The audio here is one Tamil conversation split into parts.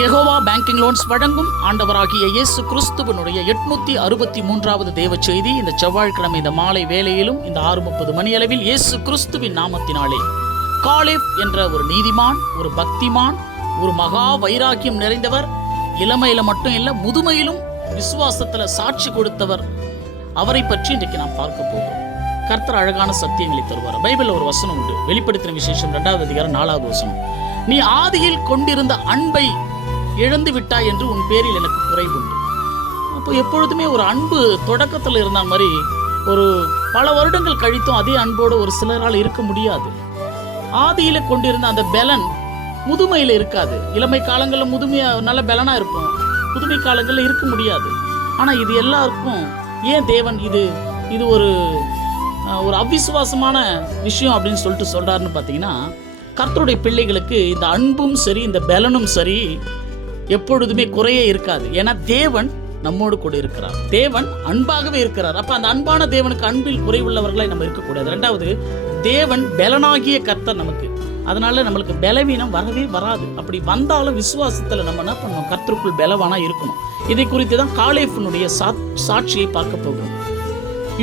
யெகோவா பேங்கிங் லோன்ஸ் வழங்கும் ஆண்டவராகிய இயேசு கிறிஸ்துவனுடைய 863வது தேவ செய்தி இந்த செவ்வாய்க்கிழமை இந்த மாலை வேளையிலும் இந்த 6:30 மணியளவில் இயேசு கிறிஸ்துவின் நாமத்தினாலே காலேப் என்ற ஒரு நீதிமான், ஒரு பக்திமான், ஒரு மகா வைராக்கியம் நிறைந்தவர், இளமையில மட்டும் இல்லை முதுமையிலும் விசுவாசத்தில் சாட்சி கொடுத்தவர், அவரை பற்றி இன்றைக்கு நாம் பார்க்க போகிறோம். கர்த்தர் அழகான சத்தியங்களை தருவார். பைபிளில் ஒரு வசனம் உண்டு, வெளிப்படுத்தின விசேஷம் 2வது அதிகாரம் 4வது வசனம். நீ ஆதியில் கொண்டிருந்த அன்பை இழந்து விட்டாய் என்று உன் பேரில் எனக்கு குறைவுண்டு. அப்போ எப்பொழுதுமே ஒரு அன்பு தொடக்கத்தில் இருந்த மாதிரி ஒரு பல வருடங்கள் கழித்தும் அதே அன்போடு ஒரு சிலரால் இருக்க முடியாது. ஆதியில கொண்டிருந்த அந்த பலன் முதுமையில் இருக்காது. இளமை காலங்களில் நல்ல பலனாக இருக்கும், முதுமை காலங்களில் இருக்க முடியாது. ஆனால் இது எல்லாருக்கும் ஏன் தேவன் இது ஒரு அவிசுவாசமான விஷயம் அப்படின்னு சொல்றாருன்னு பார்த்தீங்கன்னா, கர்த்தருடைய பிள்ளைகளுக்கு இந்த அன்பும் சரி இந்த பலனும் சரி எப்பொழுதுமே குறையே இருக்காது. ஏன்னா தேவன் நம்மோடு கூட இருக்கிறார், தேவன் அன்பாகவே இருக்கிறார். அப்போ அந்த அன்பான தேவனுக்கு அன்பில் குறைவுள்ளவர்களாய் நம்ம இருக்கக்கூடாது. 2வது, தேவன் பலனாகிய கர்த்தர் நமக்கு, அதனால நம்மளுக்கு பலவீனம் வரவே வராது. அப்படி வந்தாலும் விசுவாசத்தில் நம்ம என்ன பண்ணணும், கர்த்தருக்குள் பலவானா இருக்கணும். இதை குறித்து தான் காலேப்பினுடைய சாட்சியை பார்க்க போகிறோம்.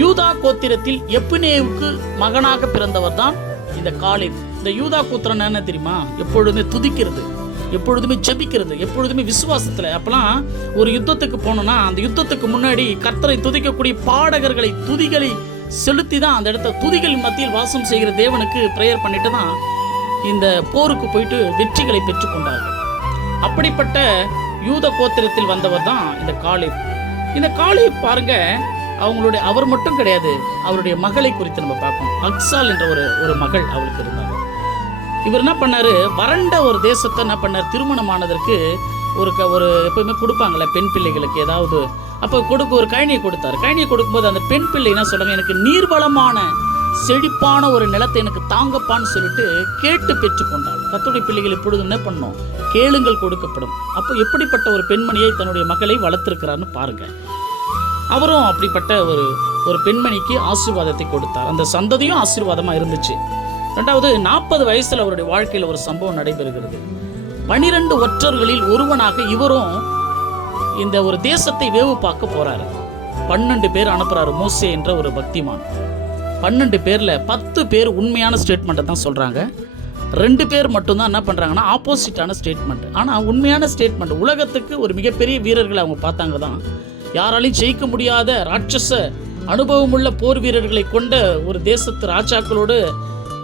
யூதா கோத்திரத்தில் எப்புனேவுக்கு மகனாக பிறந்தவர் தான் இந்த காலேப். இந்த யூதா கோத்திரம் என்ன தெரியுமா, எப்பொழுதுமே துதிக்கிறது, எப்பொழுதுமே ஜெபிக்கிறது, எப்பொழுதுமே விசுவாசத்தில். அப்பெல்லாம் ஒரு யுத்தத்துக்கு போனோம்னா அந்த யுத்தத்துக்கு முன்னாடி கர்த்தரை துதிக்கக்கூடிய பாடகர்களை துதிகளை செலுத்தி தான் அந்த இடத்த துதிகளின் மத்தியில் வாசம் செய்கிற தேவனுக்கு ப்ரேயர் பண்ணிட்டு தான் இந்த போருக்கு போயிட்டு வெற்றிகளை பெற்றுக்கொண்டார்கள். அப்படிப்பட்ட யூத கோத்திரத்தில் வந்தவர் தான் இந்த காலேப். இந்த காலேப் பாருங்க, அவர் மட்டும் கிடையாது, அவருடைய மகளை குறித்து நம்ம பார்க்கணும். அக்சால் என்ற ஒரு மகள் அவளுக்கு இருந்தாங்க. இவர் என்ன பண்ணாரு, வறண்ட ஒரு தேசத்தை என்ன பண்ணார், திருமணமானதற்கு ஒரு எப்பவுமே கொடுப்பாங்கள்ல பெண் பிள்ளைகளுக்கு ஏதாவது, அப்போ ஒரு கழனியை கொடுத்தாரு. கழனியை கொடுக்கும்போது அந்த பெண் பிள்ளை என்ன சொல்றாங்க, எனக்கு நீர்வளமான செழிப்பான ஒரு நிலத்தை எனக்கு தாங்கப்பான்னு சொல்லிட்டு கேட்டு பெற்றுக்கொண்டாள். கர்த்தருடைய பிள்ளைகள் எப்பொழுதும் என்ன பண்ணோம், கேளுங்கள் கொடுக்கப்படும். அப்போ எப்படிப்பட்ட ஒரு பெண்மணியை தன்னுடைய மகளை வளர்த்திருக்கிறார்னு பாருங்க. அவரும் அப்படிப்பட்ட ஒரு பெண்மணிக்கு ஆசீர்வாதத்தை கொடுத்தார். அந்த சந்ததியும் ஆசீர்வாதமாக இருந்துச்சு. 2வது, 40 வயசில் அவருடைய வாழ்க்கையில் ஒரு சம்பவம் நடைபெறுகிறது. 12 ஒற்றர்களில் ஒருவனாக இவரும் இந்த ஒரு தேசத்தை வேவு பார்க்க போறாரு. 12 பேர் அனுப்புறாரு. மோசே என்ற ஒரு பக்திமான். 12 பேர்ல 10 பேர் உண்மையான ஸ்டேட்மெண்ட்டை தான் சொல்றாங்க. 2 பேர் மட்டும்தான் என்ன பண்றாங்கன்னா ஆப்போசிட்டான ஸ்டேட்மெண்ட். ஆனால் உண்மையான ஸ்டேட்மெண்ட், உலகத்துக்கு ஒரு மிகப்பெரிய வீரர்களை அவங்க பார்த்தாங்க தான். யாராலையும் ஜெயிக்க முடியாத ராட்சச அனுபவமுள்ள போர் வீரர்களை கொண்ட ஒரு தேசத்து ராஜாக்களோடு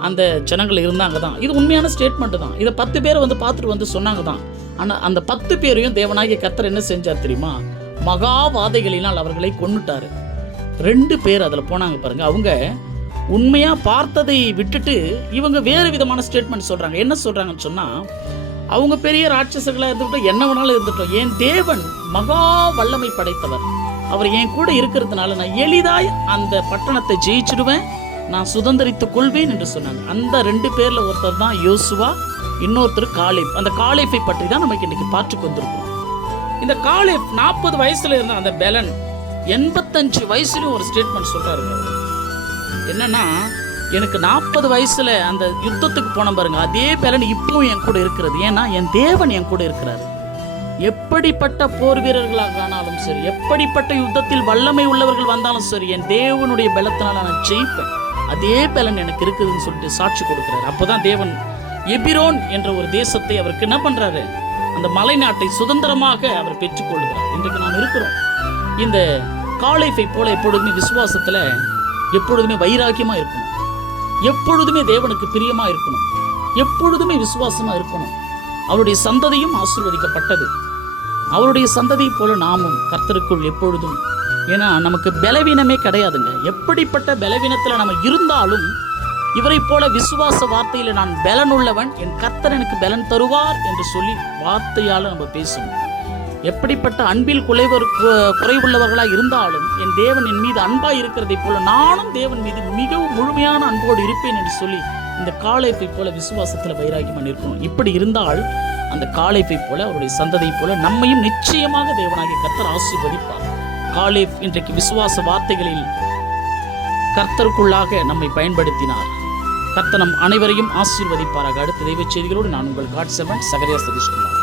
அந்த ஜனங்கள் இருந்தாங்க தான். இது உண்மையான ஸ்டேட்மெண்ட் தான். இதை 10 பேர் பார்த்துட்டு சொன்னாங்க தான். ஆனால் அந்த 10 பேரையும் தேவனாகிய கர்த்தர் என்ன செஞ்சார் தெரியுமா, மகாவாதைகளினால் அவர்களை கொன்னுட்டாரு. 2 பேர் அதில் போனாங்க பாருங்க. அவங்க உண்மையாக பார்த்ததை விட்டுட்டு இவங்க வேறு விதமான ஸ்டேட்மெண்ட் சொல்கிறாங்க. என்ன சொல்கிறாங்கன்னு சொன்னால், அவங்க பெரிய ராட்சசர்களாக இருந்துட்டோம், என்ன வேணாலும் இருந்துட்டோம், என் தேவன் மகா வல்லமை படைத்தவர், அவர் என் கூட இருக்கிறதுனால நான் எளிதாய் அந்த பட்டணத்தை ஜெயிச்சிடுவேன், நான் சுதந்திரித்துக் கொள்வேன் என்று சொன்னாங்க. அந்த 2 பேர்ல ஒருத்தர் தான் யோசுவா, இன்னொருத்தர் காலேப். அந்த காலேப்பை பற்றி தான் நமக்கு இன்னைக்கு பார்த்துக்கு வந்திருக்கோம். இந்த காலேப் 40 வயசுல இருந்த அந்த பலன் 85 வயசுலயும் ஒரு ஸ்டேட்மெண்ட் சொல்றாரு. என்னன்னா, எனக்கு 40 வயசுல அந்த யுத்தத்துக்கு போன பாருங்க, அதே பலன் இப்பவும் என் கூட இருக்கிறது. ஏன்னா என் தேவன் என் கூட இருக்கிறாரு. எப்படிப்பட்ட போர் வீரர்களாக ஆனாலும் சரி, எப்படிப்பட்ட யுத்தத்தில் வல்லமை உள்ளவர்கள் வந்தாலும் சரி, என் தேவனுடைய பலத்தினால நான் ஜெயிப்பேன், அதே பலன் எனக்கு இருக்குதுன்னு சொல்லிட்டு சாட்சி கொடுக்கிறார். அப்போதான் தேவன் எபிரோன் என்ற ஒரு தேசத்தை அவருக்கு என்ன பண்றாரு, அந்த மலை நாட்டை சுதந்திரமாக அவர் பெற்றுக்கொள்கிறார். இன்றைக்கு நாம் இருக்கிறோம் இந்த காலேப்பை போல எப்பொழுதுமே விசுவாசத்துல எப்பொழுதுமே வைராக்கியமா இருக்கணும், எப்பொழுதுமே தேவனுக்கு பிரியமா இருக்கணும், எப்பொழுதுமே விசுவாசமா இருக்கணும். அவருடைய சந்ததியும் ஆசீர்வதிக்கப்பட்டது. அவருடைய சந்ததியை போல நாமும் கர்த்தருக்குள் எப்பொழுதும், ஏன்னா நமக்கு பலவீனமே கிடையாதுங்க. எப்படிப்பட்ட பலவீனத்தில் நம்ம இருந்தாலும் இவரை போல விசுவாச வார்த்தையில் நான் பலன் உள்ளவன், என் கர்த்தர் எனக்கு பலன் தருவார் என்று சொல்லி வார்த்தையால் நம்ம பேசணும். எப்படிப்பட்ட அன்பில் குறைவுள்ளவர்களாக இருந்தாலும் என் தேவன் என் மீது அன்பாக இருக்கிறதை போல நானும் தேவன் மீது மிகவும் முழுமையான அன்போடு இருப்பேன் என்று சொல்லி இந்த காலேப்பை போல விசுவாசத்தில் வைராக்கியமாக இருக்கணும். இப்படி இருந்தால் அந்த காலேப்பை போல அவருடைய சந்ததியை போல நம்மையும் நிச்சயமாக தேவனாகிய கர்த்தர் ஆசீர்வதிப்பார். காலேப் இன்றைக்கு விசுவாச வார்த்தைகளில் கர்த்தருக்குள்ளாக நம்மை பயன்படுத்தினார். கர்த்தர் நம் அனைவரையும் ஆசீர்வதிப்பாராக. அடுத்த தெய்வ செய்திகளோடு நான் உங்கள் காட்7 சகரியா சதீஷ்குமார்.